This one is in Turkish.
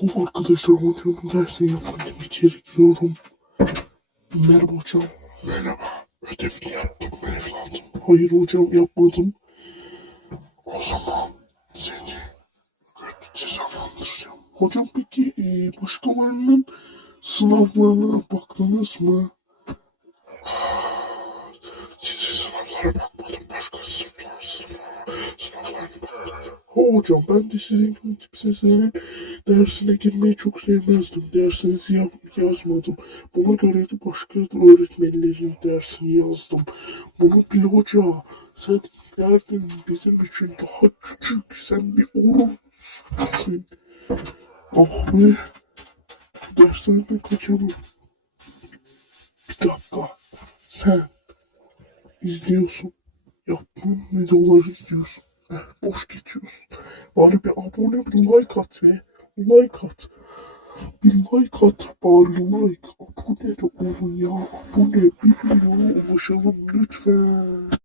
Arkadaşlar hocamın dersini yapmadım. İçeri giriyorum. Merhaba hocam. Merhaba. Ödevini yaptım mı evladım? Hayır hocam yapmadım. O zaman seni kötü cezalandıracağım. Hocam peki başkalarının sınavlarına baktınız mı? Sizin sınavlara bakmadım. Başka sınavlarına baktım. Hocam ben de sizin kimselerin dersine girmeyi çok sevmezdim. Dersinizi yazmadım. Buna göre de başka öğretmenlerin dersini yazdım. Bunu bil hoca. Sen derdin bizim için daha küçük. Sen bir orospusun. Ah be. Derslerden kaçalım. Bir dakika. Sen izliyorsun. Yaptığın videoları izliyorsun. Boş geçiyorsun. Bari bir abone bir like at be. Like at. Bir like at bari like. Abone de olun ya. Abone 1 milyona ulaşalım lütfen.